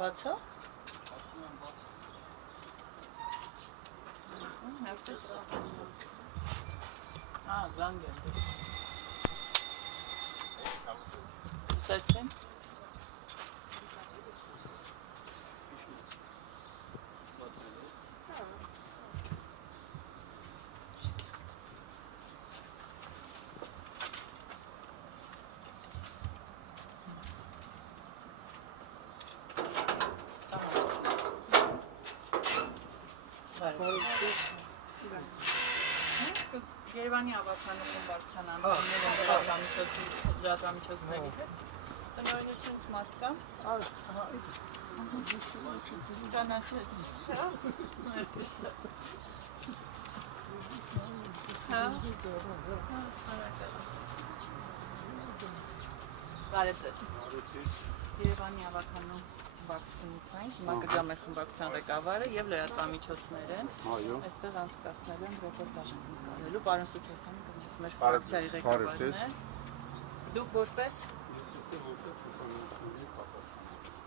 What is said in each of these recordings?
Բացա։ Զանգ եմ։ Սեցին։ Երևանի ավականու խմբակցության լրատվամիջոցների հետ տնօրինությունից մարդ կա։ Կանաչեց։ Բարև Երևանի ավականու խմբակցությունից ենք, հիմա կգա մեր խմբակցության ղեկավարը եւ լրատվամիջոցներ են։ Այստեղ անցկացնել են ռեպորտաժ նկարելու, պարոն Սուքեսյանը գտնվում մեր խմբակցիայի ղեկավարն է։ Դուք որպես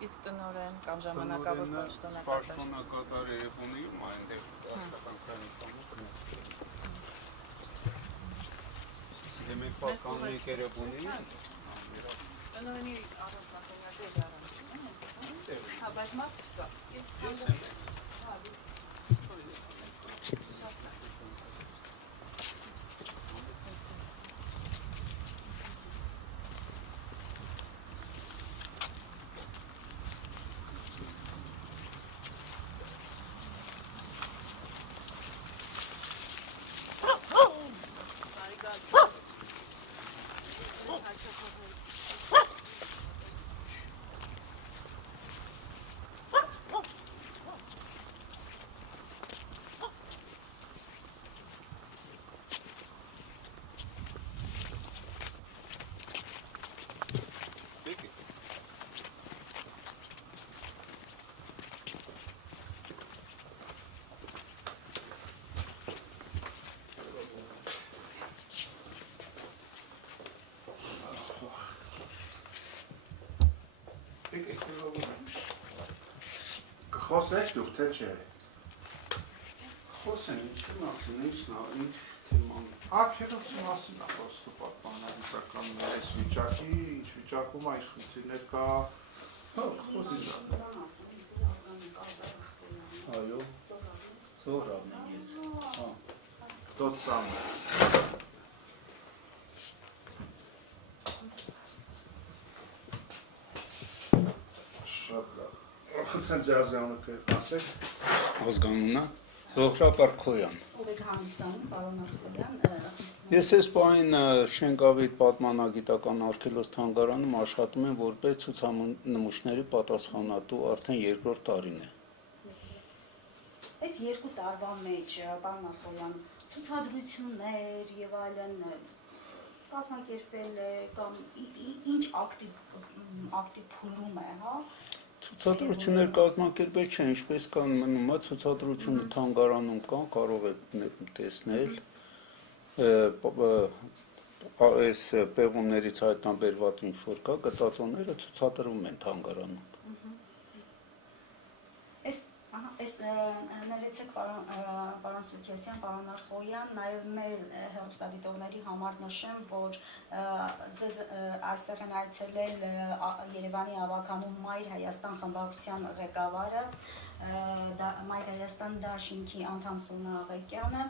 իսկ տնօրեն կամ ժամանակավոր պաշտոնակատար Երևանում այնտեղ աշխատանքային կամուկ մենք պաշտոնիկ Երևանի տնօրենի առանձնասենյակը հա, բայց մարդ չկա։ Խոսեք դուք թե չէ։ Խոսեն ինչի մասին, ինչ թեման։ Արգելոցի մասին է խոսքը պատմական այս վիճակի, ինչ վիճակում այս խնդիրներ կա։ Խոսի։ Այո։ Զորավն եմ ես։ Դոտ սամ է։ Խնդրեմ ձեզանունը կասեք։ Ազգանունը Զոհրաբ Արքոյան։ Ով եք հանդիսանում, պարոն Արքոյան։ Ես այս պահին Շենկավիթ պատմանագիտական արգելոց թանգարանում աշխատում եմ որպես ցուցանմուշների պատասխանատու արդեն երկրորդ տարին է։ Այս երկու տարվա մեջ, պարոն Արքոյան, ցուցադրություններ եւ այլն կազմակերպել է կամ ինչ ակտիվ փուլում է, հա։ Ցուցադրություններ կազմակերպել չէ, ինչպես կան մնում է ցուցադրությունը թանգարանում կան, կարող եք տեսնել այս պեղումներից հայտնաբերված ինչ որ կա, գծածոները ցուցադրվում են թանգարանում։ Այս ներեցեք պարոն Սուքեսյան, պարոն Արխոյան, նաև մեր հեռուստադիտողների համար նշեմ, որ ձեզ այստեղ են այցելել Երևանի ավականու Մայր Հայաստան խմբակցության ղեկավարը, Մայր Հայաստան դաշինքի անդամ Սոնա Աղեկյանը,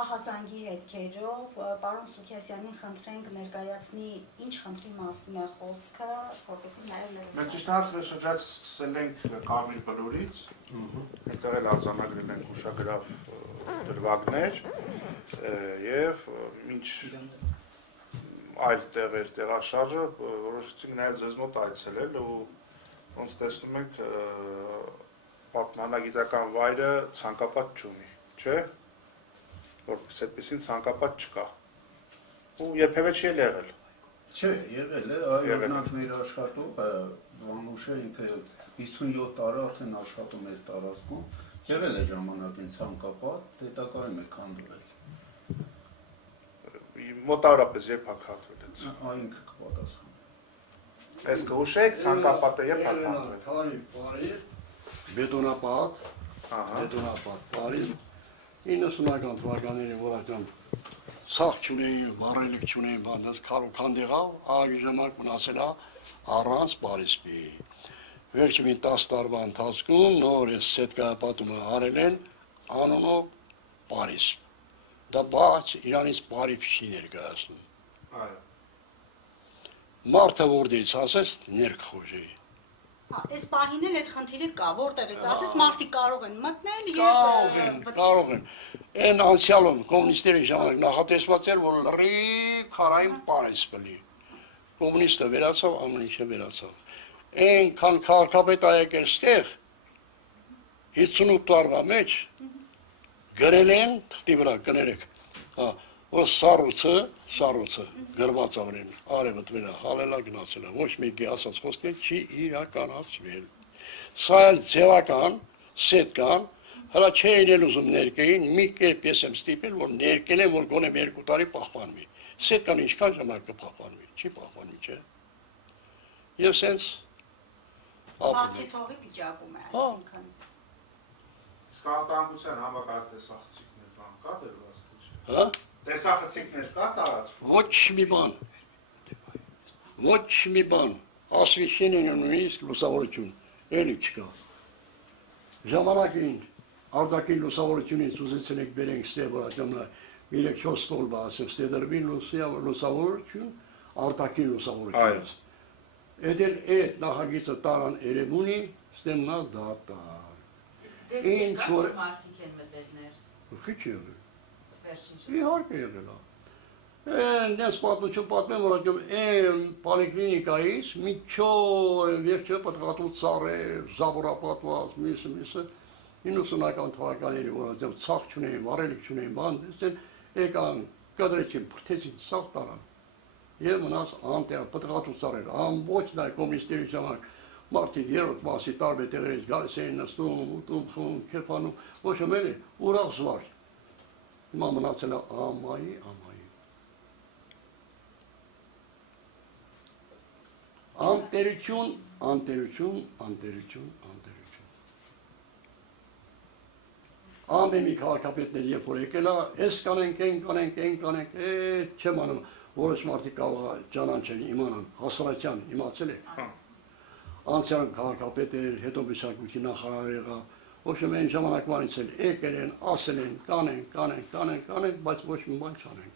ահազանգի հետքերով, պարոն Սուքեսյանին խնդրենք ներկայացնի ինչ խնդրի մասին է խոսքը, որպեսզի նաև ներեցնենք։ Մենք ճիշտ հատվել շրջայց սկսել ենք Կարմիր Բլուրից, այնտեղ էլ արձանագրել ենք հուշագրավ դրվագներ և մինչ այլ տեղեր տեղաշարժը որոշեցինք նաև ձեզ մոտ այցելել ու ոնց տեսնում ենք պատմանագիտական վայրը ցանկապատ չունի, չէ՞։ Որպես այդպեսին ցանկապատ չկա։ Ու երբևէ չի եղել։ Չէ, եղել է, օրինակ մեր աշխատողը Վանուշը ինքը 57 տարի արդեն աշխատում է այս տարածքում, եղել է ժամանակին ցանկապատ, դետակայում է քանդվել։ Մոտավորապես երբ է քանդվել այդ։ Ինքը կպատասխանի։ Այս կհուշեք ցանկապատը եւ փականվել։ Քարի բարի բետոնապատ, Ահա։ բետոնապատ բարի 90-ական թվականների որակամ ցախ չունեին, բարելիք չունեին, բանից քարոքան դեղավ, ահագի ժամանակ մնացել է առանց բարիսպի։ Վերջի մի 10 տարվա ընթացքում նոր այս սետկայապատումը արել են անունով բարիսպ։ Դա բաց Իրանից բարիպ չի ներկայացնում։ Այո։ Մարդը որտեղից ասես ներքխոժի։ Այս պահին էլ այդ խնդիրը կա, որտեղից ասես մարդիկ կարող են մտնել Կարող են։ Այն անցյալում կոմունիստների ժամանակ նախատեսված էր, որ լրիվ քարային բարիսպ լինի։ Կոմունիստը վերացավ, ամեն ինչը վերացավ։ Այնքան քաղաքապետ եկել ստեղ 58 տարվա մեջ գրել են թղթի վրա կներեք, որ սառույցը գրված ավրեն, արևը տվելա, հալելա գնացելա, ոչ մեկի ասած խոսքեր չի իրականացվել։ Սա էլ ձևական, սետկան, հլա չէին էլ ուզում ներկեին, մի կերպ ես եմ ստիպել, որ ներկել են, որ գոնե 2 տարի պահպանվի։ Սետկան ինչքան ժամանակ կպահպանվի, չի պահպանվի, չէ։ Եվ սենց բացի թողի վիճակում է, այսինքն։ Իսկ արտահանության համակարգ տեսախցիկներ բան կա դրված թե չէ։ հա։ Տեսախցիկներ կա տարածքում։ Ոչ մի բան, ասվիշեն են նույնիսկ լուսավորություն, էլի չկա։ Ժամանակին արտաքին լուսավորությունից ուզեցել եք բերենք ստեղ, որ ատամնա 3-4 ստորբա ասեմ, ստեղ դրվի լուսավորություն, արտաքին լուսավորությունից։ Էդ էլ այդ նախագիծը տարան Երևանի, ստեմնա դատար։ Ինչ որ մարդիկ են մտել ներս։ Քիչ եղել։ Վերջին Իհարկե եղել է։ Ես պատմություն պատմեմ, որ այն պոլիկլինիկայից մի չոր վերջը պատկատու ծառեր, զաբորապատված, միսը 90-ական թվականների, որ ցախ չունեին, վարելիք չունեին, բան, եկան կադրեցին, փրթեցին, ցախ տարան։ Եվ մնաց անտեղ պատկատու ծառեր, ամբողջ նա կոմունիստերի ժամանակ մարդիկ երրորդ մասի տարբեր տեղերից գալիս էին նստում, ուտում, խմում, քեֆանում, ոչ ամեն է ուրախ զվարճ։ Հիմա մնացել է ամայի։ Անտերություն։ Ամեն մի քաղաքապետներ երբ որ եկել է, էս կանենք, չեմ անում, որոշ մարդիկ կարող է ճանաչեն, իմանան, հասարակության իմացել է։ Անցյալ քաղաքապետ էր, հետո մշակույթի նախարար եղավ, ոչ ամեն ժամանակվանից էլ եկել են, ասել են, կանենք, բայց ոչ մի բան չանենք։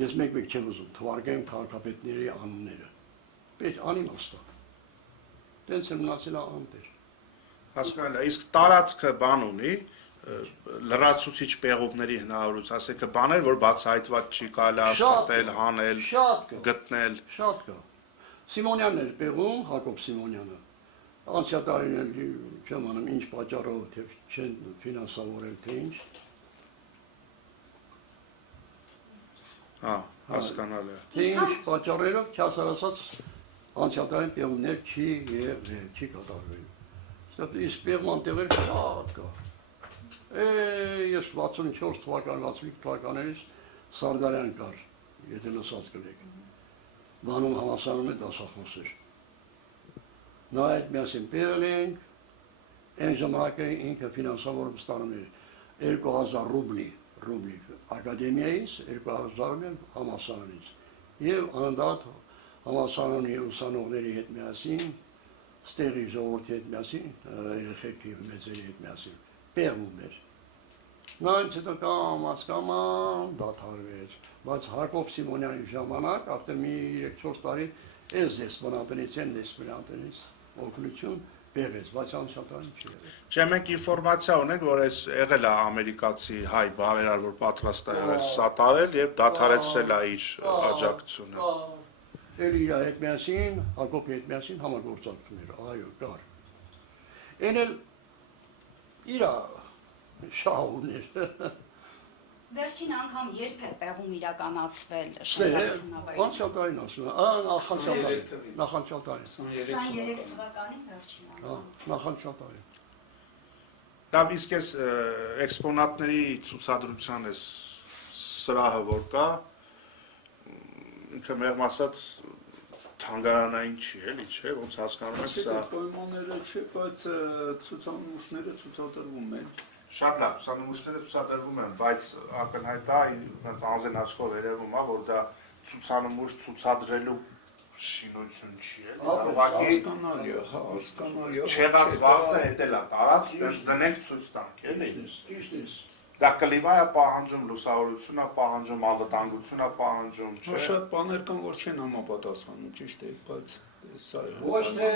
Ես մեկ չեմ ուզում թվարկեմ քաղաքապետների անունները։ Պետք անիմաստ է։ Տենց էլ մնացել է անտեր։ Հասկանալի է, իսկ տարածքը բան ունի, լրացուցիչ պեղումների հնարավորություն, ասեք բաներ, որ բացահայտված չի կարելի աշխատել, հանել, գտնել։ Շատ կա։ Սիմոնյանն էր պեղում, Հակոբ Սիմոնյանը։ Անցյալ տարին էլ չեմ անում ինչ պատճառով, թե չեն ֆինանսավորել, թե ինչ։ Հասկանալի է։ Թե ինչ պատճառերով չասարացած անցյալ տարին պեղումներ չի կատարվել։ Իսկ պեղման տեղեր շատ կա։ Ես 64 թվական, 65 թվականներից Սարդարյան կար, եթե լսած կլեք։ Բանում համասարում է դասախոս էր։ Նա այդ միասին պեղել ենք, այն ժամանակ ինքը ֆինանսավորում ստանում էր 2000 ռուբլի ակադեմիայից, 2000 ռուբլի համասարանից։ Եվ անդադ համասարանի ուսանողների հետ միասին, ստեղի ժողովրդի հետ միասին, երեխեքի մեծերի հետ միասին, պեղում էր։ Նա ինձ հետո կամ դադարվեց, բայց Հակոբ Սիմոնյանի ժամանակ, արդեն մի 3-4 տարի, այս դեսպանատնից օգնություն պեղեց, բայց անցյալ տարին չի եղել։ Չէ, մենք ինֆորմացիա ունենք, որ այս եղել է ամերիկացի հայ բարերար, որ պատրաստ է եղել սատարել եւ դադարեցրել է իր աջակցությունը։ Էլ իր հետ միասին, Հակոբի հետ միասին համագործակցում էր, այո, կար։ Այն էլ իր շահուն էր։ Վերջին անգամ երբ է պեղում իրականացվել Անցյալ տարին ասում եմ, նախանցյալ տարին։ 23 թվականի վերջին անգամ։ Նախանցյալ տարին։ Լավ, իսկ այս էքսպոնատների ցուցադրության այս սրահը որ կա, ինքը մեղմ ասած թանգարանային չի էլի, չէ, ոնց հասկանում եք սա։ Պայմանները չէ, բայց ցուցանմուշները ցուցադրվում են։ Շատ լավ, ցուցանմուշները ցուցադրվում են, բայց ակնհայտ է, անձեն աչքով երևում է, որ դա ցուցանմուշ ցուցադրելու շինություն չի էլի։ Հասկանալի է, հասկանալի է։ Չեղած վաղը հետել է տարածք, դες դնենք ցույց տանք, էլի։ Ճիշտ է։ Դա կլիմա է պահանջում, լուսավորություն է պահանջում, անվտանգություն է պահանջում, չէ։ Շատ բաներ կան, որ չեն համապատասխանում, ճիշտ է, բայց սա Ոչ թե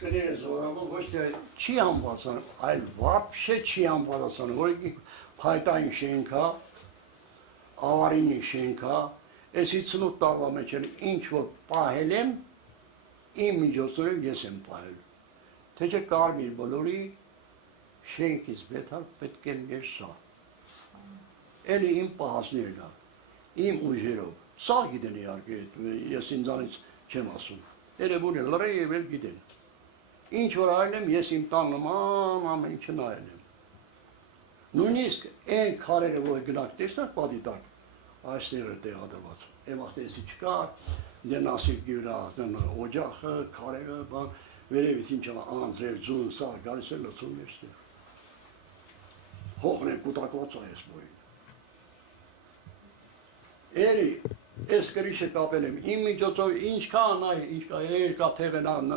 կները զորավոր, ոչ թե չի համապատասխան, այլ вообще չի համապատասխան, որ փայտային շենք է, ավարինի շենք է, այսի ցնուտ տարվա մեջ ինչ որ պահել եմ, իմ միջոցով ես եմ պահել։ Թե չէ կարմիր բոլորի շենքից պետք է մեր սա։ Էլի իմ պահածներն է, իմ ուժերով, սա գիտեն իհարկե, ես ինձանից չեմ ասում, երևում է լրիվ էլ գիտեն։ Ինչ որ այլ եմ, ես իմ տան նման ամեն ինչը նայել եմ։ Նույնիսկ այն քարերը, որ գնաք տեսնակ պատի տակ, այսները տեղադրված, էմախտեսի չկար, դեն ասիկի վրա, օջախը, քարերը, բան, վերևից ինչ անձեր, ձուն, սա, գալիս է լծում երստեղ։ Հողն է կուտակված այս բոյին։ Էրի, ես կրիշը կապել եմ, իմ միջոցով ինչքան այ, ինչքան երկա թեղենան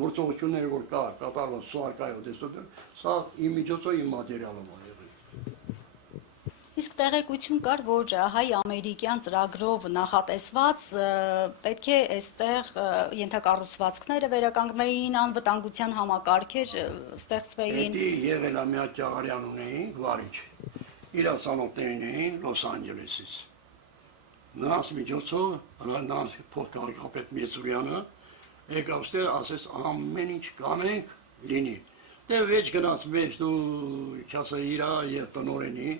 գործողություններ, որ կա, կատարված սուարկայով դեսոտեն, սա իմ միջոցով իմ մատերիալում է եղել։ Իսկ տեղեկություն կար, որ հայ-ամերիկյան ծրագրով նախատեսված պետք է այստեղ ենթակառուցվածքները վերականգնվեին, անվտանգության համակարգեր ստեղծվեին։ Էդի եղել ամյա Ճաղարյան ունեին, վարիչ, իր ծանոթներն էին Լոս Անջելեսից։ Նրանց միջոցով, նրանց փոխքաղաքապետ Մեծուրյանը եկավ ստեղ, ասեց ամեն ինչ կանենք, լինի։ Դե վեճ գնաց մեջ, դու չասա իրա և տնորենի,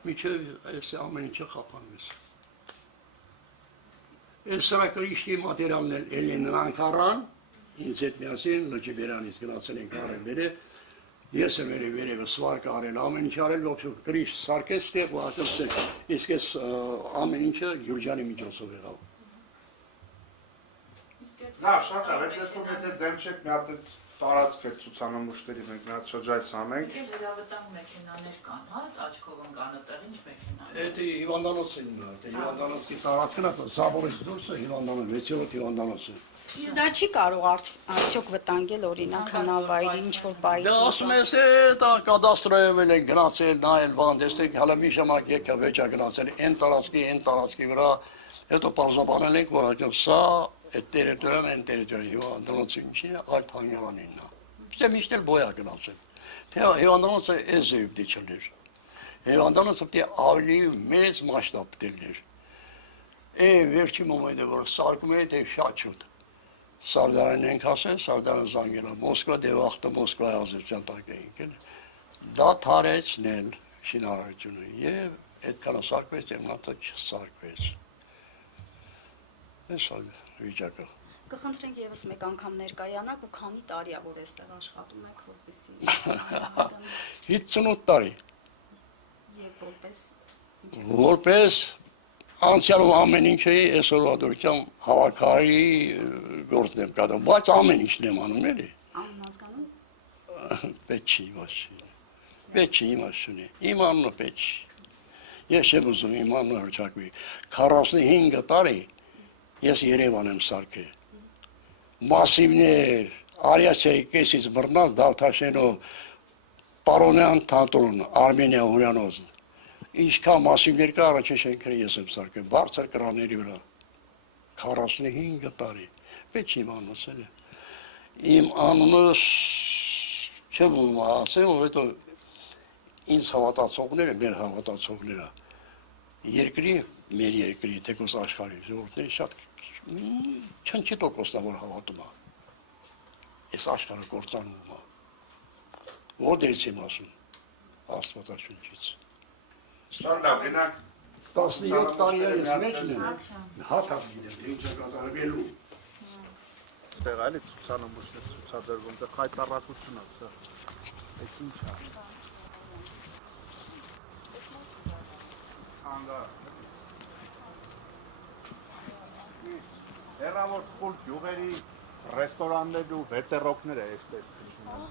միջև այս ամեն ինչը խափանում ես։ Այս սրակրիշտի մատերիալն էլ նրանք առան, ինձ հետ միասին լճի բերանից գնացել ենք արել բերել, ես եմ վերևը սվարկը արել, ամեն ինչ արել, կրիշտ սարկեց ստեղ ու հատվստեղ, իսկ ես ամեն ինչը Յուրջանի միջոցով եղավ։ Լավ, շատ լավ, այդ դեպքում եթե դեմ չեք մի հատ այդ տարածք այդ ցուցանմուշների մենք մի հատ շրջայց անենք։ Եվ վերավտանգ մեքենաներ կան, հա, աչքով ընկանը տեղ ինչ մեքենաներ։ Էդի հիվանդանոց են ունա, հիվանդանոցի տարածքն է, Զաբորից դուրսը հիվանդանոց, 6-րդ հիվանդանոցը։ Իսկ դա չի կարող արդյոք վտանգել օրինակ հնավայրի ինչ-որ բայկի։ Դա ասում ես, դա կադաստրոյվել են գնացել, նայել բան, տեսեք, հələ մի ժամանակ եկա վեճա գնացել, այն տարածքի վրա, հետո պարզաբանել ենք, որ հարկև սա, այդ տերիտորիան, այն տերիտորիան, հիվանդանոցը ինչին է, այդ հանգարանինն է։ Պստե միշտ էլ բոյա գնացել, թե հիվանդանոցը այս զեյվ դիչելներ, հիվանդանոցը պտի ավելի մեծ մասշտաբ դելներ, վերջի մոմենտը, որ սարկում է, դե շատ չոտ։ Սարդարան ենք ասել, Սարդարան զանգելա Մոսկվա, դե վաղտը Մոսկվայի ազերության տակ էինք էլ։ Դա թարեցնել շինարարությունը և այդքանը սարկվեց, եմնատը չսարկվեց։ Այս վիճակը։ Կխնդրենք ևս մեկ անգամ ներկայանաք ու քանի տարի է, որ այստեղ աշխատում եք, որպեսզի 58 տարի։ Եվ Որպես անցյալով ամեն ինչ էի, այսօրվա դուրքյան հավաքարի գործն եմ կատում, բայց ամեն ինչն եմ անում էլի։ Անուն հասկանում։ Պետք չի իմաստ չունի, պետք չի իմաստ չունի, իմ անունը պետք չի։ Ես չեմ ուզում իմ անունը հրճակվի, 45 տարի ես Երևան եմ սարքել, մասիվներ, Արիասիայի կեսից բռնած Դավթաշենով, Պարոնյան Թատրոն, Արմենիա Հուրյանոց, ինչքան մասիվներ կա առաջի շենքերը ես եմ սարքել, բարձր կրաների վրա, 45 տարի, պետք չի իմ անունը ասել է, իմ անունը չեմ ուզում ասեմ, որ հետո ինձ հավատացողները, մեր հավատացողները, երկրի, մեր երկրի, թեկուզ աշխարհի ժողովուրդների շատ չնչի տոկոսն է, որ հավատում է, այս աշխարհը կործանում է, որտեղից եմ ասում, Աստվածաշունչից։ Շատ լավ, գնանք 17 տարի է ես մեջն եմ, հաթավ գիտեմ, թե ինչ է կատարվելու։ Տեղ այլի ցուցանմուշներ ցուցադրվում, տեղ հայտարարություն է, սա, այս ինչ է։ Անգա։ Հեռավոր խուլ գյուղերի ռեստորաններն ու վետերոկները էստես քշում են։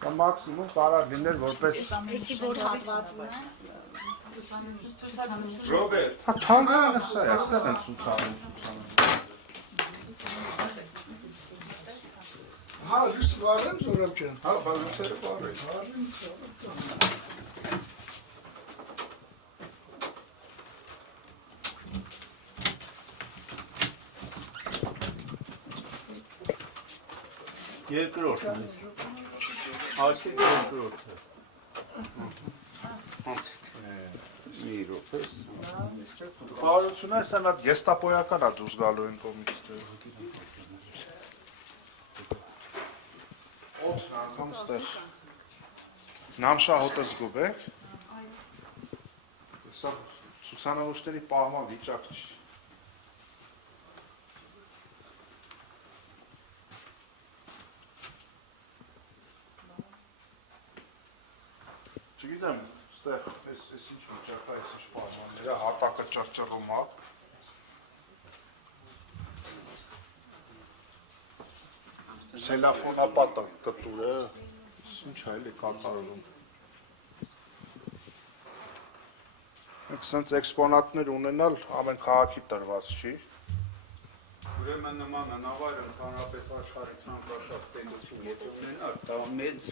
Դա մաքսիմում կարող լինել որպես Էսի որ հատվածն է Ռոբերտ, հա թանգարանը սա է, այստեղ են ցուցանում։ Հա, լույս վառեմ Զորամ ջան։ Հա, բալուսերը բարի։ Երկրորդն է։ Աչքի երկրորդը։ Մի րոպես։ Բարություն է, սա նատ գեստապոյական է դուրս գալու են կողմից։ Օդ նազամ ստեղ։ Նամշահոտը զգուբ եք։ Սա ցուցանավոշների պահման վիճակ չի։ Չգիտեմ, ստեղ էս ինչ վիճակա, էս ինչ պահմանները, հատակը ճռճռում է։ Սելաֆոնապատը կտուրը, ինչ այլ է կատարում։ Մենք սենց էքսպոնատներ ունենալ ամեն քաղաքի տրված չի։ Ուրեմն նման նավարը ընդհանրապես աշխարհի ցանկացած պետություն եթե ունենար, դա մեծ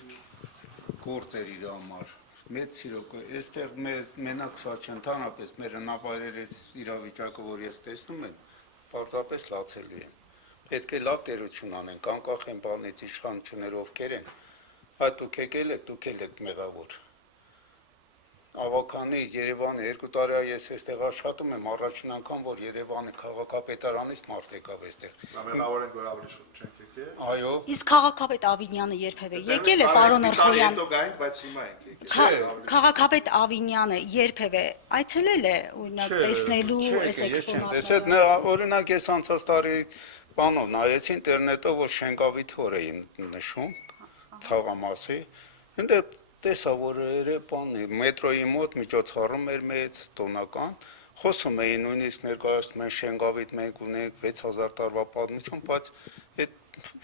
գործ էր իր համար, մեծ սիրոք, այստեղ մենակ սա չընդհանրապես մեր նավարերից իրավիճակը, որ ես տեսնում եմ, պարզապես լացելի են։ Պետք է լավ տերություն անենք, անկախ են բանից իշխանությունները ովքեր են, այդ դուք եկել եք մեղավոր։ Ավականի Երևանը 2 տարի է ես այստեղ աշխատում եմ, առաջին անգամ որ Երևանի քաղաքապետարանից մարդ եկավ այստեղ։ Մեղավոր ենք, որ ավելի շուտ չենք եկել։ Այո։ Իսկ քաղաքապետ Ավինյանը երբևէ եկել է պարոն Արխոյան։ Հետո գայինք, բայց հիմա ենք եկել։ Քաղաքապետ Ավինյանը երբևէ այցելել է օրինակ տեսնելու այս էքսպոնատները։ Օրինակ ես անցած տարի բանով նայեցի ինտերնետով, որ Շենկավիթ հոր էին նշում թաղամասի, այնտեղ տեսա, որ Երևան մետրոյի մոտ միջոցառում էր մեծ տոնական, խոսում էին նույնիսկ ներկայացնում են Շենկավիթ մենք ունենք 6000 տարվա պատմություն, բայց այդ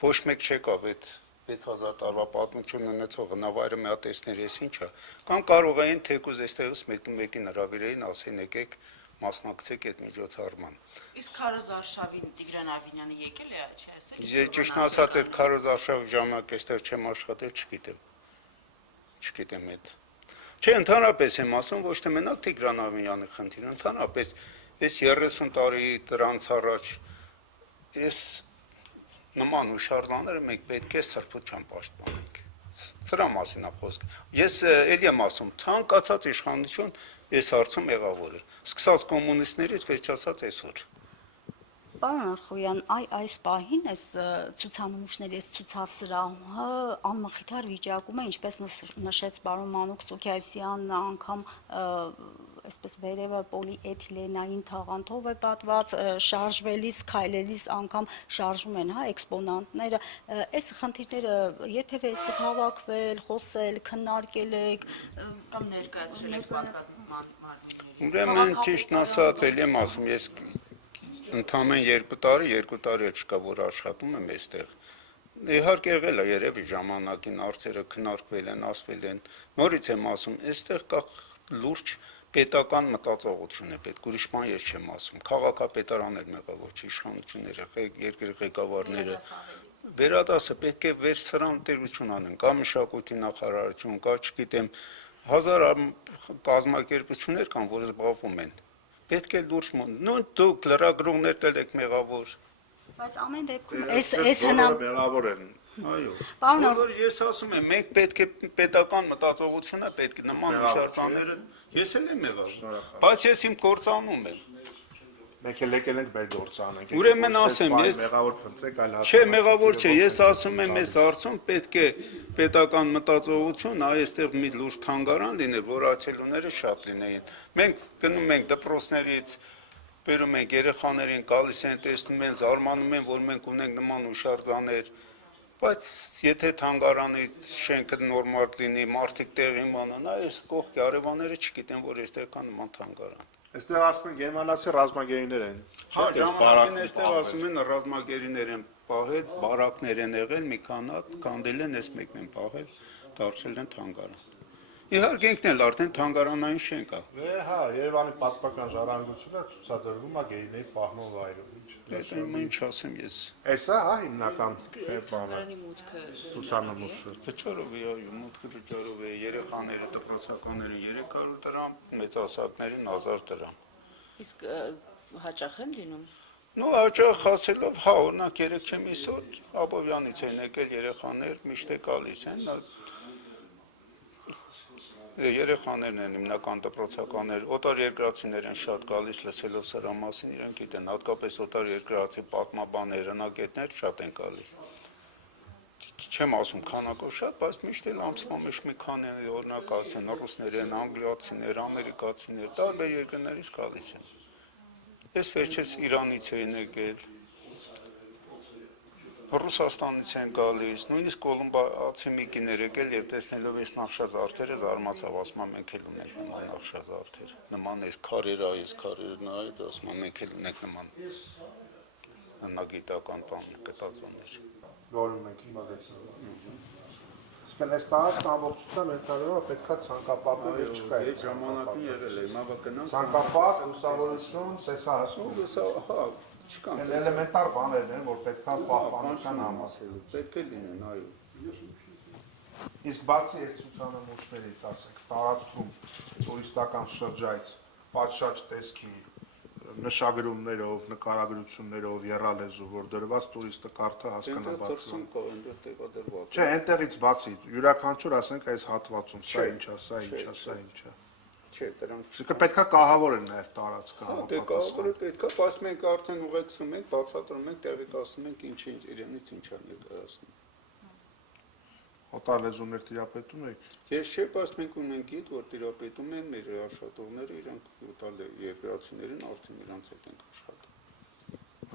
ոչ մեկ չեկավ այդ 6000 տարվա պատմություն ունեցող նավարը մի հատ տեսներ ես ինչա, կամ կարող էին թեկուզ այստեղից մեկին հրավիրեին, ասեն եկեք մասնակցեք այդ միջոցառման։ Իսկ Քարոզ Արշավին Տիգրան Ավինյանը եկել է, չէ՞, ասեք։ Ես ճիշտ ասած այդ Քարոզ Արշավի ժամանակ այստեղ չեմ աշխատել, չգիտեմ այդ։ Չէ, ընդհանրապես եմ ասում, ոչ թե մենակ Տիգրան Ավինյանի խնդիրը, ընդհանրապես այս 30 տարի դրանց առաջ այս նման հուշարձանները մենք պետք է սրբությամբ պաշտպանենք։ Սրա մասին է խոսքը։ Ես ելի եմ ասում, ցանկացած իշխանություն այս հարցում մեղավոր է։ Սկսած կոմունիստներից վերջացած այսօր։ Պարոն Արխոյան, այս պահին այս ցուցանմուշների այս ցուցասրահը անմխիթար վիճակում է, ինչպես նշեց պարոն Մանուկ Սուքիասյանը, անգամ այսպես վերևը պոլիէթիլենային թաղանթով է պատված, շարժվելիս, քայլելիս անգամ շարժում են, հա, էքսպոնանտները։ Այս խնդիրները երբևէ այսպես հավաքվել, խոսել, քննարկել եք կամ ներկայացրել եք պատվաստաններին։ Ուրեմն ճիշտն ասած, ելի եմ ասում, ես ընդամեն 2 տարի չկա, որ աշխատում եմ այստեղ։ Իհարկե եղել է երևի ժամանակին արծերը քննարկվել են, ասվել են։ Նորից եմ ասում, այստեղ կա լուրջ պետական մտածողություն է պետք, ուրիշ բան ես չեմ ասում։ Քաղաքապետարանն էլ մեղավոր չի, իշխանությունները, երկրի ղեկավարները։ Վերադասը պետք է վերցրան տերություն անեն, կա մշակույթի նախարարություն, կա, չգիտեմ, 1000 կազմակերպություններ կան, որ զբաղվում են։ Պետք է լուրջ նույն դուք լրագրողներ դել եք մեղավոր։ Բայց ամեն դեպքում այս մեղավոր են։ Այո։ Պարոն Որ ես ասում եմ, մենք պետք է պետական մտածողությունը, պետք է նման հուշարձանները, ես էլ եմ մեղավոր, բայց ես իմ գործանում եմ։ Մենք էլ եկել ենք մեր գործ անենք։ Ուրեմն ասեմ, ես մեղավոր փնտրեք, այլ Չէ, մեղավոր չէ, ես ասում եմ, այս հարցում պետք է պետական մտածողություն, այստեղ մի լուրջ թանգարան լիներ, որ այցելուները շատ լինեին։ Մենք գնում ենք դպրոցներից բերում ենք երեխաներին, գալիս են, տեսնում են, զարմանում են, որ մենք ունենք նման հուշարձաններ, բայց եթե թանգարանի շենքը նորմալ լինի, մարդիկ տեղ իմանան, այս կողքի արևաները չգիտեն, որ այստեղ կա նման թանգարան։ Այստեղ ասում են գերմանացի ռազմագերիներ են։ Հա, ժամանակին այստեղ ասում են ռազմագերիներ են պահել, բարակներ են եղել, մի քանի հատ, կանդել են, այս մեկն են պահել, դարձել են թանգարան։ Իհարկե ինքն էլ արդեն թանգարանային շենք է։ Հա, Երևանի պատմական ժառանգությունը ցուցադրվում է գերիների պահման վայրում։ Ինչ ասեմ ես։ Էսա հա հիմնական Թանգարանի մուտքը ցուցանմուշը։ Վճարով է, մուտքը վճարով է, երեխաները, դպրոցականները 300 դրամ, մեծահասակներին 1000 դրամ։ Իսկ հաճախ են լինում։ Ну, հաճախ ասելով, հա, օրինակ 3 ամիսոց Աբովյանից են եկել երեխաներ, միշտ է գալիս են, երեխաներն են հիմնական դպրոցականներ, օտար երկրացիներ են շատ գալիս լսելով սրա մասին, իրենք գիտեն, հատկապես օտար երկրացի պատմաբաններ, հնագետներ շատ են գալիս։ Չեմ ասում քանակով շատ, բայց միշտ էլ ամսվա մեջ մի քանի օրինակ ասեն, ռուսներ են, անգլիացիներ, ամերիկացիներ, տարբեր երկրներից գալիս են։ Ես վերջերս Իրանից էին եկել, Ռուսաստանից են գալիս, նույնիսկ կոլումբացի մի կիներ եկել եւ տեսնելով այս նախշազարդերը զարմացավ, ասում եմ մենք էլ ունենք նման նախշազարդեր, նման այս քարերը, ասում եմ մենք էլ ունենք նման հնագիտական բան գտածոներ։ Որում ենք հիմա գտնում։ Իսկ այս տարածքն ամբողջությամբ ընդհանրով պետքա ցանկապատել եւ չկա։ Այդ ժամանակին եղել է, հիմա գնամ Ցանկապատ, լուսավորություն, տեսահասում, հա, չկան։ Են էլեմենտար բաներն են, որ պետքա պահպանության համար։ Պետք է լինեն, այո։ Իսկ բացի այս ցուցանմուշներից, ասենք, տարածքում տուրիստական շրջայց, պատշաճ տեսքի նշագրումներով, նկարագրություններով, եռալեզու, որ դրված տուրիստը կարդա հասկանա բացի։ Չէ, այնտեղից բացի, յուրաքանչյուր ասենք այս հատվածում, սա ինչ է, սա ինչ է, սա ինչ է։ Չէ, դրանք Իսկ պետքա կահավոր են նաև տարածքը։ Հա, դե կահավորը պետքա, բայց մենք արդեն ուղեկցում ենք, բացատրում ենք, տեղեկացնում ենք ինչ իրենից ինչ է ներկայացնում։ Օտար լեզուներ տիրապետում եք։ Ես չէ, բայց մենք ունենք գիտ, որ տիրապետում են մեր աշխատողները, իրանք օտար երկրացիներին արդեն իրանց հետ ենք աշխատում։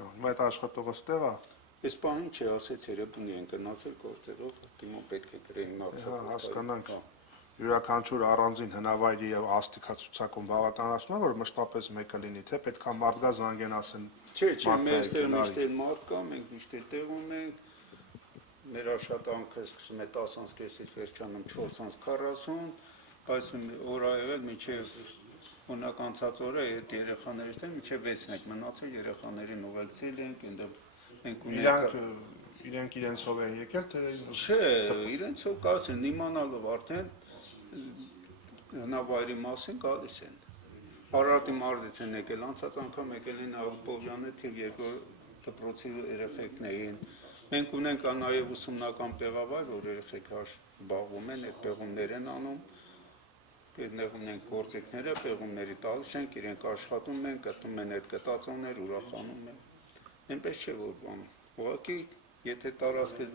Հիմա այդ աշխատողը ստեղ է։ Այս պահին չէ, ասեց Երևանի են գնացել գործերով, դիմում պետք է գրեին Հա, հասկանանք։ Յուրաքանչյուր առանձին հնավայրի եւ աստիքացուցակում բավականացնում է, որ մշտապես մեկը լինի, թե պետքա մարդկա զանգեն ասեն։ Չէ, մեստեղ միշտ էլ մարդ կա, մենք միշտ էլ տեղում ենք։ Մեր աշխատանքը սկսում է 10:30-ից վերջանում 4:40, բայց օր ա եղել մինչև օրինակ անցած օրը այդ երեխաներից են մինչև 6-ն եք մնացել, երեխաներին ուղեկցել ենք, այնտեղ մենք ունենք Իրենք իրենցով են եկել, թե Չէ, իրենցով կասեն, իմանալով արդեն հնավայրի մասին գալիս են։ Արարատի մարզից են եկել, անցած անգամ եկել են Աբովյանը թիվ 2 դպրոցի երեխեքներին։ Մենք ունենք նաև ուսումնական պեղավայր, որ երեխեքը զբաղվում են, այդ պեղումներ են անում։ Այդտեղ ունենք գործիքները, պեղումների տալիս ենք, իրենք աշխատում են, գտնում են այդ գտածոներ, ուրախանում են։ Այնպես չէ, որ բան։ Ուղղակի եթե տարածքը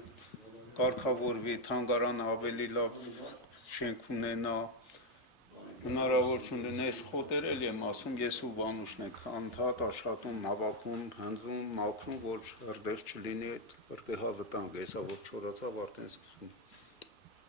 կարգավորվի, թանգարանը ավելի լավ շենք ունենա, հնարավորություն լինի այս խոտերը էլ եմ ասում, ես ու Վանուշն ենք անդադ աշխատում, հավաքում, հնձում, մաքրում, որ հրդեհ չլինի, այդ հրդեհը վտանգ է, հեսա որ չորացավ արդեն սկսում։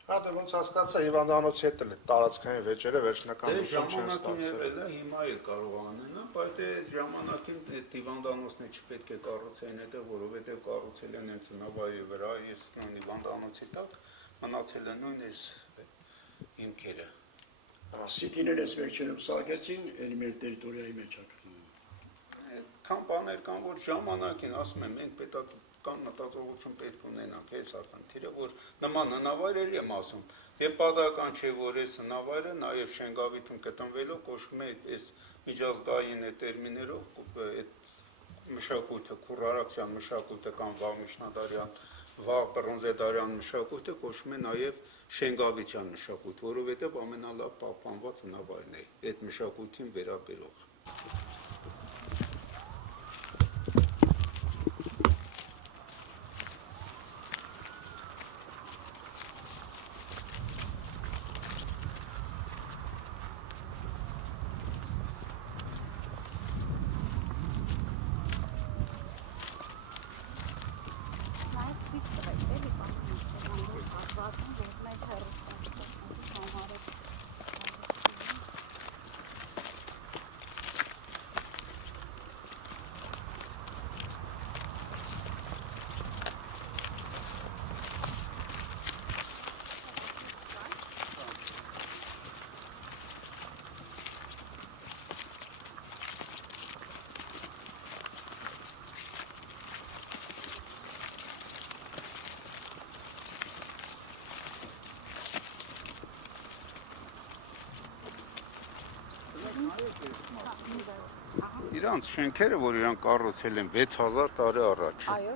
Հա, դե ոնց հասկացա հիվանդանոցի հետ էլ տարածքային վեճերը վերջնական լուծում չեն Ժամանակին ստացել։ եղել է, հիմա էլ կարող անենա, բայց դե ժամանակին այդ հիվանդանոցն չպետք է կառուցեն այդտեղ, որովհետև կառուցել են հենց նավայի վրա, ես նույն հիվանդանոցի տակ մնացել են նույն այս հիմքերը։ Սիտիները վերջերում սարքեցին, ելի մեր տերիտորիայի մեջ ակրում։ Այդքան բաներ կան, որ ժամանակին ասում եմ, մենք պետական մտածողություն պետք ունենանք, այս խնդիրը, որ նման հնավայր էլ եմ ասում, եւ պատահական չէ, որ այս հնավայրը նաեւ Շենգավիթում գտնվելով կոչվում է այս միջազգային տերմիներով, այդ մշակույթը, Քուրարաքյան մշակույթը կամ Վաղ Միջնադարյան, Վաղ Բրոնզեդարյան մշակույթը կոչվում է նաեւ Շենգավիթյան մշակույթ, որովհետեւ ամենալավ պահպանված հնավայրն է այդ մշակույթին վերաբերող։ ցույց տվեք, էլի պատմություն հատվածում, որ մեր հեռուստացույցի համարը Իրանց շենքերը, որ իրանք կառուցել են 6000 տարի առաջ։ այո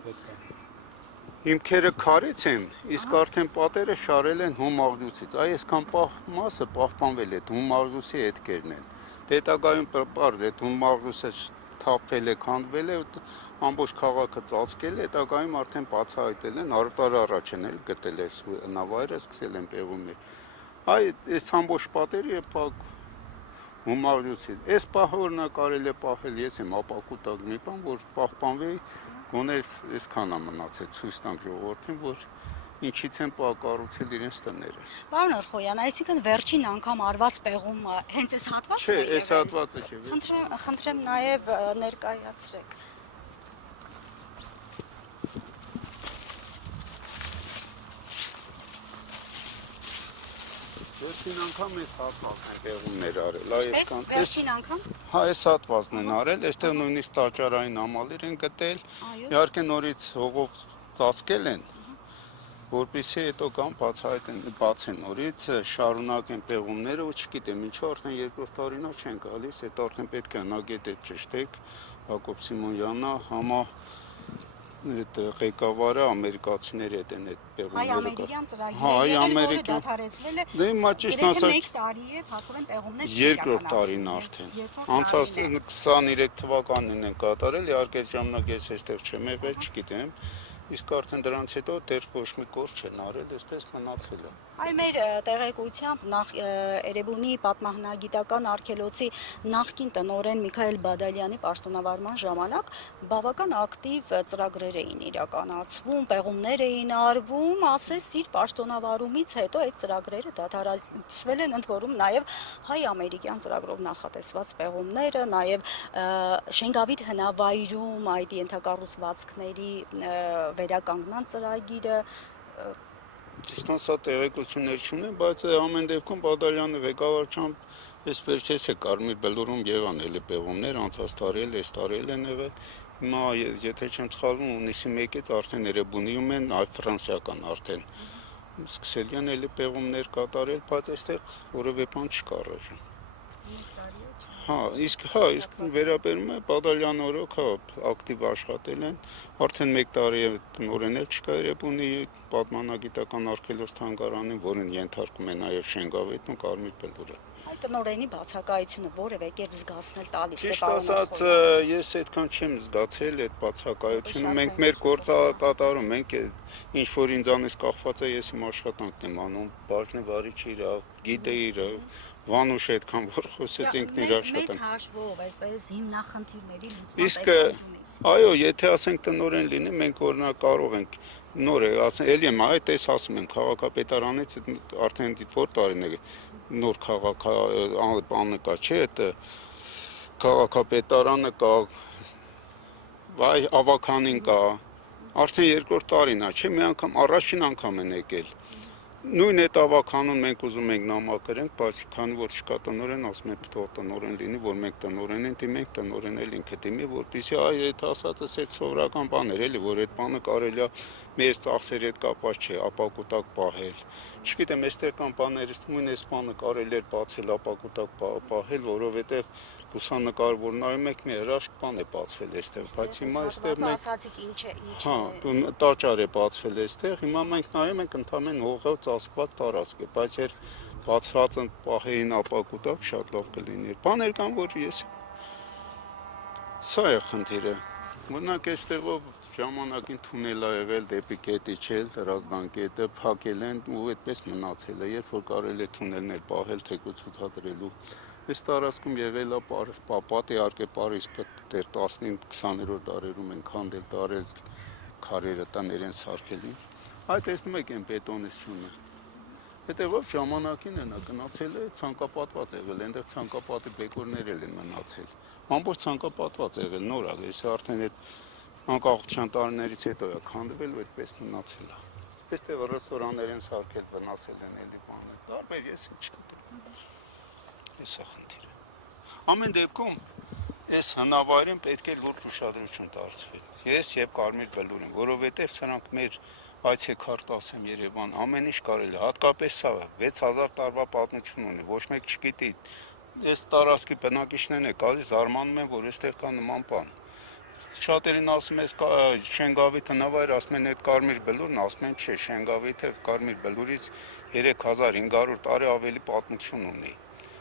Հիմքերը քարից են, իսկ արդեն պատերը շարել են հում աղյուսից։ Այ այսքան մասը պահպանվել է, հում աղյուսի հետքերն են։ Հետագայում պարզ է, հում աղյուսը թափվել է, քանդվել է, ամբողջ քաղաքը ծածկել է, հետագայում արդեն բացահայտել են, 100 տարի առաջ են էլ գտել այս նավայրը, սկսել են պեղումներ։ Այս ամբողջ պատերը է հումաղյուսի։ Այս պահը օրինակ կարելի է պահել, ես եմ ապակուտակ մի բան, որ պահպանվի, գոնե այսքան է մնացել, ցույց տանք ժողովրդին, որ ինչից են կառուցել իրենց տները։ Պարոն Արխոյան, այսինքն վերջին անգամ արված պեղումը հենց այս հատվածն Չէ, է այս հատվածը չէ։ Խնդրեմ նաև ներկայացրեք։ Վերջին անգամ այս հատվածն է պեղումներ արել, այսքան։ Վերջին անգամ։ Հա, այս հատվածն են արել, այստեղ նույնիսկ տաճարային համալիր են գտել։ Իհարկե նորից հողով ծածկել են, որպեսզի հետո կան բացեն նորից, շարունակեն պեղումները, ու չգիտեմ, ինչու արդեն երկրորդ տարին չեն գալիս, հետո արդեն պետք է հնագետ ճշտեք, Հակոբ Սիմոնյանը, այդ ղեկավարը ամերիկացիների հետ են այդ պեղումները։ Հայ-ամերիկյան ծրագիրը դադարեցվել է։ Դե հիմա ճիշտ ասած 1 տարի է, փաստորեն պեղումներ երկրորդ տարին արդեն։ Անցած 23 թվականին են կատարել, իհարկե ժամանակ ես այստեղ չեմ եղել, չգիտեմ։ Իսկ արդեն դրանից հետո դեռ ոչ մի գործ չեն արել, այսպես մնացել է։ Այ մեր տեղեկությամբ նախ Էրեբունի պատմահնագիտական արգելոցի նախկին տնօրեն Միքայել Բադալյանի պաշտոնավարման ժամանակ բավական ակտիվ ծրագրեր էին իրականացվում, պեղումներ էին արվում, ասես իր պաշտոնավարումից հետո այդ ծրագրերը դադարեցվել են, ընդ որում նաև հայ-ամերիկյան ծրագրով նախատեսված պեղումները, նաև Շենգավիթ հնավայրում այդ ենթակառուցվածքների վերականգնման ծրագիրը Ճիշտ ասած տեղեկություններ չունեմ, բայց ամեն դեպքում Բադալյանի ղեկավարությամբ այս վերջերս է Կարմիր Բլուրում եղան էլի պեղումներ, անցած տարի էլ, այս տարի էլ են եղել։ Հիմա եթե չեմ սխալվում, հունիսի 1-ից արդեն Էրեբունիում են, ֆրանսիական արդեն սկսել են էլի պեղումներ կատարել, բայց այստեղ որևէ բան չկա առայժմ։ Իսկ վերաբերում է Բադալյանը օրոք ակտիվ աշխատել են, արդեն 1 տարի է տնօրեն էլ չկա Էրեբունի պատմանագիտական արգելոց թանգարանին, որին ենթարկում է նաև Շենգավիթն ու Կարմիր Բլուրը։ Այդ տնօրենի բացակայությունը որևէ կերպ զգացնել տալիս է Ճիշտ ասած, ես այդքան չեմ զգացել այդ բացակայությունը, մենք մեր գործը կատարում, մենք ինչ որ ինձանից կախված է, ես իմ աշխատանքն եմ անում, բաժնի վարիչը իր, գիդը իր, Վանուշը այդքան որ խոսեց ինքն իր աշխատանքը։ Մեծ հաշվով, այսպես հիմնախնդիրների Իսկ այո, եթե ասենք տնօրեն լինի, մենք օրինակ կարող ենք նոր է, ասենք, էլի եմ, այս ասում եմ, քաղաքապետարանից արդեն որ տարին է նոր քաղաքանը կա, չէ, այդ քաղաքապետարանը կա, ավականին կա, արդեն երկրորդ տարին է, չէ, մի անգամ առաջին անգամ են եկել։ Նույն այդ ավականուն մենք ուզում ենք նամակրենք, բայց քանի որ չկա տնօրեն, ասում ենք թող տնօրեն լինի, որ մենք տնօրեն են դիմենք, տնօրեն էլ ինքը դիմի, որպեսզի այդ ասածս այդ սովորական բան էր, էլի, որ այդ բանը կարելի է մեծ ծախսերի հետ կապված չէ, ապակուտակ պահել։ Չգիտեմ, այստեղ կան բաներ, նույն այս բանը կարելի էր բացել ապակուտակ պահել, որովհետև լուսանկար որ նայում եք մի հրաշք բան է բացվել այստեղ, բայց հիմա այստեղ մենք ասացիք ինչ է։ տաճար է բացվել այստեղ, հիմա մենք նայում ենք ընդամեն հողով ծածկված տարածք է, բայց երբ բացված են պահեին ապակուտակ շատ լավ կլիներ։ Բաներ կան, որ ես սա է խնդիրը։ Օրինակ այստեղով ժամանակին թունել ա եղել դեպի Կետիչել, Հրազդան կետը փակել են ու այդպես մնացել է, երբ որ կարելի է թունելներ պահել թեկուզ ցուցադրելու։ Այս տարածքում եղել է պատի իհարկե Փարիզ դեռ 19-20-րդ դարերում են քանդել տարել քարերը տներեն սարքելին։ Այդ տեսնում եք այն բետոնեսությունը։ Հետևով ժամանակին նա գնացել է ցանկապատված եղել, այնտեղ ցանկապատի բեկորներ են մնացել։ Ամբողջ ցանկապատված եղել, նոր է, ես արդեն այդ անկախության տարիներից հետո է քանդվել ու այդպես մնացել է։ Այստեղ ռեստորաններ են սարքել, վնասել են էլի բաներ։ Տարբեր ես չգիտեմ։ Էս է խնդիրը։ Ամեն դեպքում այս հնավայրին պետք է լուրջ ուշադրություն դարձվի։ Ես եւ Կարմիր Բլուրին, որովհետեւ սրանք մեր այցեքարտ ասեմ Երևան, ամեն ինչ կարելի է, հատկապես սա 6000 տարվա պատմություն ունի, ոչ մեկ չգիտի, այս տարածքի բնակիչներն է գալիս զարմանում են, որ այստեղ կա նման բան։ Շատերին ասում ես Շենգավիթ հնավայր, ասում են այդ Կարմիր Բլուրն, ասում են չէ, Շենգավիթը Կարմիր Բլուրից 3500 տարի ավելի պատմություն ունի։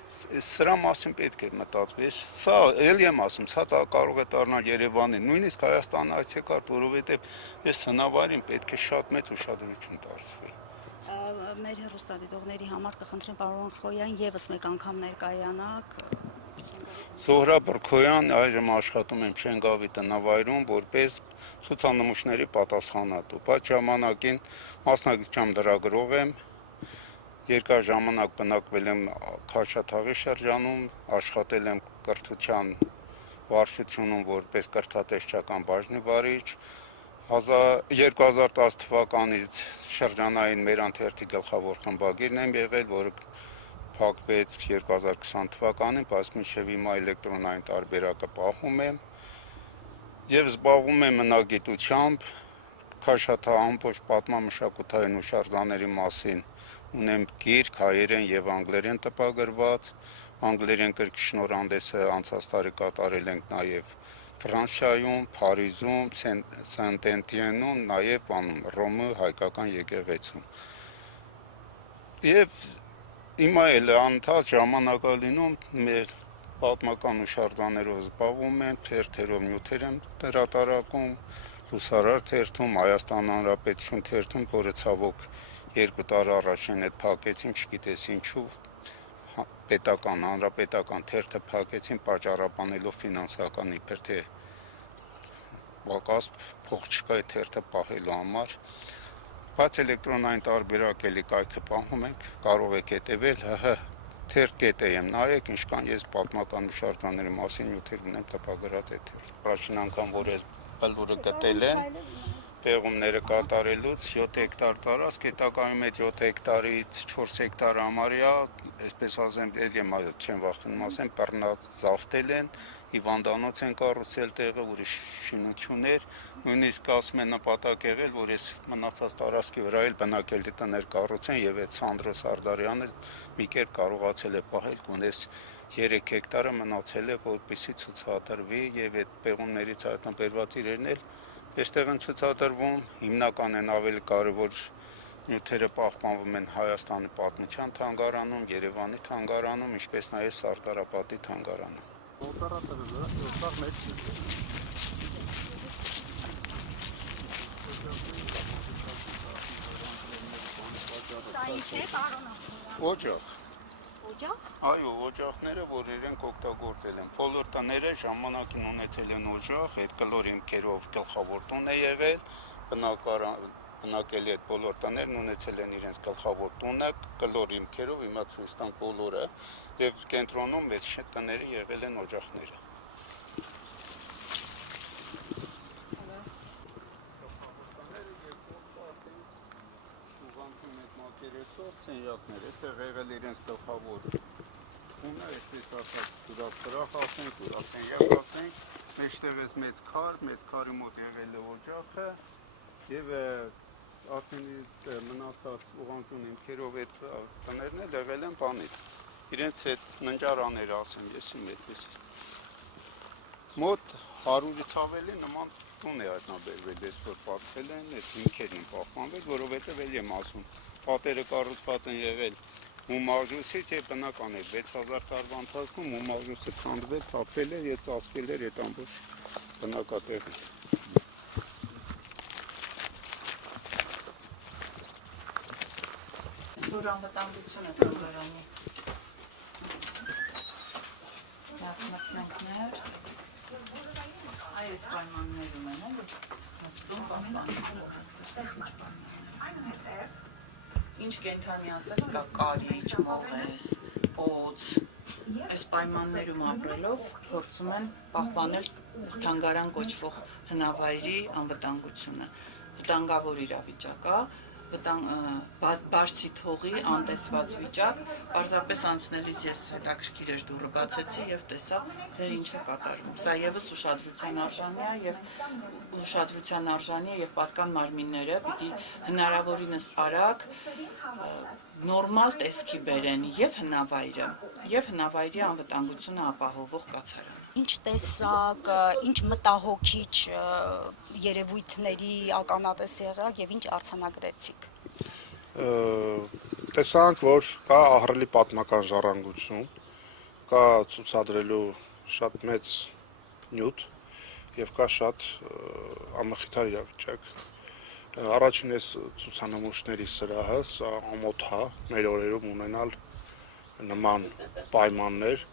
Սրա մասին պետք է մտածվի, սա էլի եմ ասում, սա կարող է դառնալ Երևանի, նույնիսկ Հայաստանի այցեքարտ, որովհետև այս հնավայրին պետք է շատ մեծ ուշադրություն դարձվի։ Մեր հեռուստադիտողների համար կխնդրեմ պարոն Խոյան եւս մեկ անգամ ներկայանաք։ Զոհրաբ Բրքոյան, այժմ աշխատում եմ Շենգավիթ հնավայրում որպես ցուցանմուշների պատասխանատու, բայց ժամանակին մասնագիտությամբ լրագրող եմ, երկար ժամանակ բնակվել եմ Քաշաթաղի շրջանում, աշխատել եմ կրթության վարչությունում որպես կրթատեսչական բաժնի վարիչ, 2010 թվականից շրջանային մեր ընթերցի գլխավոր խմբագիրն եմ եղել, որը փակվեց 2020 թվականին, բայց մինչև հիմա էլեկտրոնային տարբերակը պահում եմ եւ զբաղվում եմ մնագիտությամբ, Քաշաթաղի ամբողջ պատմամշակութային հուշարձանների մասին ունեմ գիրք հայերեն եւ անգլերեն տպագրված, անգլերեն կրկի շնորհանդեսը անցած տարի կատարել ենք նաեւ Ֆրանսիայում, Փարիզում, Սենտենտիենում, նաեւ Ռոմի հայկական եկեղեցում։ Եվ հիմա էլ անընդհատ ժամանակալինում մեր պատմական հուշարձաններով զբաղվում են, թերթերով նյութեր են հրատարակում, Լուսարար թերթում, Հայաստան Հանրապետություն թերթում, որը ցավոք 2 տարի առաջ են այդ փակեցին, չգիտես ինչու, պետական, հանրապետական թերթը փակեցին, պատճառաբանելով ֆինանսական իբր թե պակաս փող չկա այդ թերթը պահելու համար, բայց էլեկտրոնային տարբերակ էլի կայքը պահում ենք, կարող եք հետևել, թերթ.am նայեք, ինչ կան, ես պատմական հուշարձանների մասին նյութեր ունեմ տպագրած այդ թերթը։ Առաջին անգամ, որ ես Բլուրը գտել են, պեղումները կատարելուց 7 հեկտար տարածք, հետագայում այդ 7 հեկտարից 4 հեկտար համարյա, այսպես ասեմ, չեմ վախենում ասեմ, բռնազավթել են, հիվանդանոց են կառուցել տեղը, ուրիշ շինություններ, նույնիսկ ասում են նպատակ եղել, որ այս մնացած տարածքի վրա էլ բնակելի տներ կառուցեն եւ այդ Սանդրո Սարդարյանը մի կերպ կարողացել է պահել, գոնես 3 հեկտարը մնացել է, որպեսզի ցուցադրվի եւ այդ պեղումներից հայտնաբերված իրերն էլ այստեղ են ցուցադրվում, հիմնական են ավելի կարևոր նյութերը պահպանվում են Հայաստանի պատմության թանգարանում, Երևանի թանգարանում, ինչպես նաեւ Սարդարապատի թանգարանում։ Սա ինչ է, պարոն Խոյան։ Օջախ։ Օջախ։ Այո, օջախները, որ իրենք օգտագործել են։ Բոլոր տները ժամանակին ունեցել են օջախ, այդ կլոր հիմքերով գլխավոր տուն է եղել, բնակելի այդ բոլոր տներն ունեցել են իրենց գլխավոր տունը, կլոր հիմքերով, հիմա ցույց տանք բոլորը, եւ կենտրոնում մեծ տները եղել են օջախները։ Սենյակներ, այստեղ եղել իրենց գլխավոր տունը, այսպես ասած, դուրախ ասենք, դուրասենյակ ասենք, մեջտեղ էս մեծ քարի մոտ եղել է օջախը եւ արդեն մնացած ուղղանկյուն հիմքերով այդ տներն էլ եղել են բանից։ Իրենց այդ ննջարաները ասեմ, ես իմ այդպես մոտ 100-ից ավելի նման տուն է հայտնաբերվել, ես որ բացել են, այդ հիմքերն են պահպանվել, որովհետեւ էլ եմ ասում, պատերը կառուցված են եղել մումարժուսից եւ բնական է 6000 տարվա ընթացքում մումարժուսը քանդվել, թափվել է եւ ծածկել էր այդ ամբողջ բնակատեղը։ Դուր անվտանգությունը թանգարանի։ Մտնենք ներս։ Այս պայմաններում են, էլի։ նստում ինչ կենթանի ասես կա կարիճ, մողես, օձ, այս պայմաններում ապրելով փորձում են պահպանել թանգարան կոչվող հնավայրի անվտանգությունը, վտանգավոր իրավիճակ է, բարձի թողի անտեսված վիճակ, պարզապես անցնելիս ես հետաքրքիր էր դուռը բացեցի եւ տեսա դեր ինչ է կատարվում։ Սա եւս ուշադրության արժանի է եւ պատկան մարմինները պիտի հնարավորինս արագ նորմալ տեսքի բերեն եւ հնավայրի անվտանգությունը ապահովող կացարան։ Ինչ տեսակ, ինչ մտահոգիչ երևույթների ականատես եղաք եւ ինչ արձանագրեցիք։ Տեսանք, որ կա ահռելի պատմական ժառանգություն, կա ցուցադրելու շատ մեծ նյութ եւ կա շատ անմխիթար իրավիճակ։ Առաջին այս ցուցանմուշների սրահը, սա ամոթ է մեր օրերում ունենալ նման պայմաններ,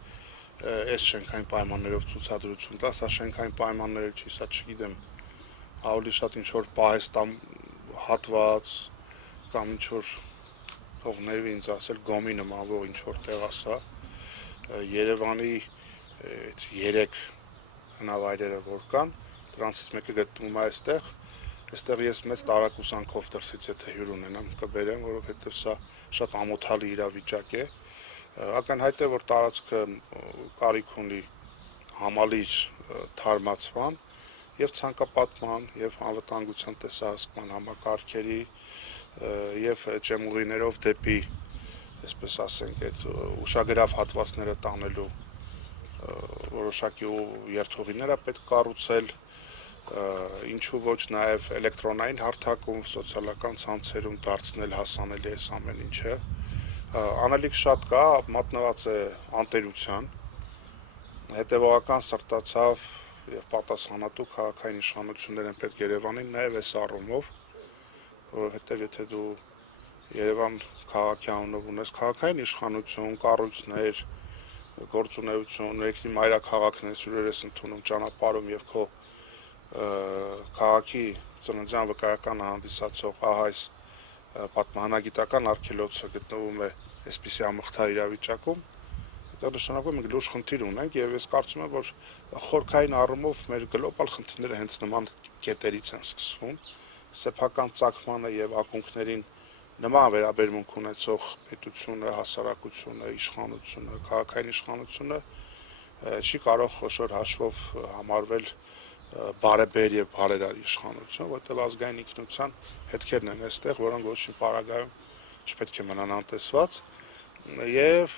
այս շենքային պայմաններով ցուցադրություն տա, սա շենքային պայմանները չի, սա չգիտեմ, ավելի շատ ինչ-որ պահեստամ հատված կամ ինչ-որ թողնեվի ինձ ասել գոմի նմանվող ինչ-որ տեղ է սա, Երևանի 3 հնավայրերը որ կան, դրանցից մեկը գտնվում է այստեղ, այստեղ ես մեծ տարակուսանքով դրսից եթե հյուր ունենամ կբերեմ, որովհետև սա շատ ամոթալի իրավիճակ է, ակնհայտ է, որ տարածքը կարիք ունի համալիր թարմացման եւ ցանկապատման եւ անվտանգության տեսահսկման համակարգերի եւ ճեմուղիներով դեպի, այսպես ասենք, այդ ուշագրավ հատվածները տանելու որոշակի երթուղիներ է պետք կառուցել, ինչու ոչ նաեւ էլեկտրոնային հարթակում, սոցիալական ցանցերում դարձնել հասանելի այս ամեն ինչը։ Անելիք շատ կա, մատնված է անտերության, հետևողական սրտացավ եւ պատասխանատու քաղաքային իշխանություններ են պետք Երևանին նաեւ այս առումով, որովհետեւ եթե դու Երևան քաղաքի անունով ունես քաղաքային իշխանություն, կառույցներ, գործունեություն, երկրի մայրաքաղաքն է սուրեր ես ընդունում ճանապարհում եւ քո քաղաքի ծննդյան վկայականը հանդիսացող այս պատմահանագիտական արգելոցը գտնվում է այսպիսի ամխտար իրավիճակում, դա նշանակում է մենք լուրջ խնդիր ունենք եւ ես կարծում եմ, որ խորքային առումով մեր գլոբալ խնդիրները հենց նման կետերից են սկսվում, սեփական ծագմանը եւ ակունքներին նման վերաբերմունք ունեցող պետությունը, հասարակությունը, իշխանությունը, քաղաքային իշխանությունը չի կարող խոշոր հաշվով համարվել բարեբեր եւ բարերար իշխանություն, որտեղ ազգային ինքնության հետքերն են այստեղ, որոնք ոչ մի պարագայում չպետք է մնան անտեսված եւ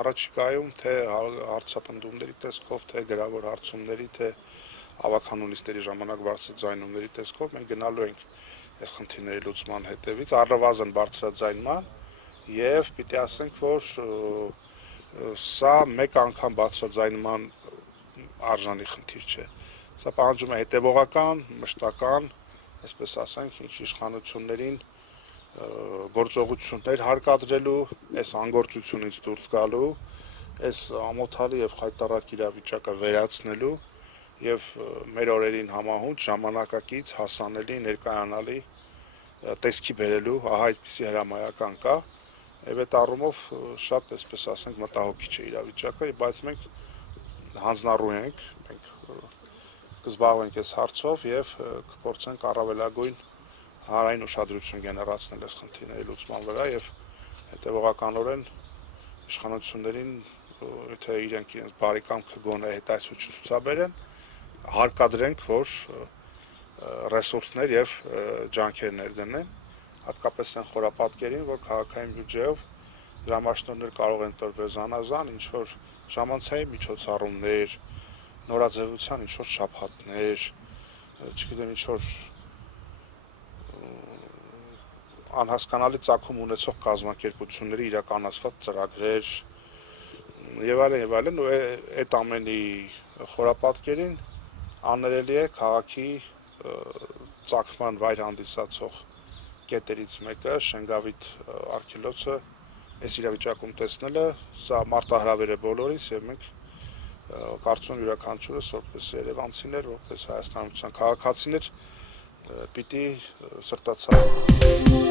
առաջիկայում թե հարցապնդումների տեսքով, թե գրավոր հարցումների, թե ավականունիստերի ժամանակ բարձրաձայնումների տեսքով մենք գնալու ենք այս խնդիրների լուծման հետևից, առնվազն բարձրաձայնման եւ պիտի ասենք, որ սա մեկ անգամ բարձրաձայնման արժանի խնդիր չէ։ Սա պահանջում է հետևողական, մշտական, այսպես ասենք, իշխանություններին գործողություններ հարկադրելու, այս անգործությունից դուրս գալու, այս ամոթալի եւ խայտառակ իրավիճակը վերացնելու եւ մեր օրերին համահունչ ժամանակակից հասանելի ներկայանալի տեսքի բերելու, ահա այդպիսի հրամայական կա եւ այդ առումով շատ, այսպես ասենք, մտահոգիչ է իրավիճակը, բայց մենք հանձնառու ենք, մենք կզբաղվենք այս հարցով եւ կփորձենք առավելագույն հանրային ուշադրություն գեներացնել այս խնդիրների լուծման վրա եւ հետեւողականորեն իշխանություններին, եթե իրենք իրենց բարի կամքը գոնե հետայցուց ցուցաբերեն, հարկադրենք, որ ռեսուրսներ եւ ջանքեր ներդնեն, հատկապես այն խորապատկերին, որ քաղաքային բյուջեով դրամաշնորհներ կարող են տրվել զանազան, ինչ որ ժամանցային միջոցառումներ, նորաձևության ինչ որ շաբաթներ, չգիտեմ ինչ որ անհասկանալի ծագում ունեցող կազմակերպությունների իրականացված ծրագրեր եւ այլն, ու այդ ամենի խորապատկերին աներելի է քաղաքի ծագման վայր հանդիսացող կետերից մեկը Շենգավիթ արգելոցը այս իրավիճակում տեսնելը, սա մարտահրավեր է բոլորիս եւ մենք կարծում յուրաքանչյուրս որպես երևանցիներ, որպես հայաստանյան քաղաքացիներ պիտի սրտացավ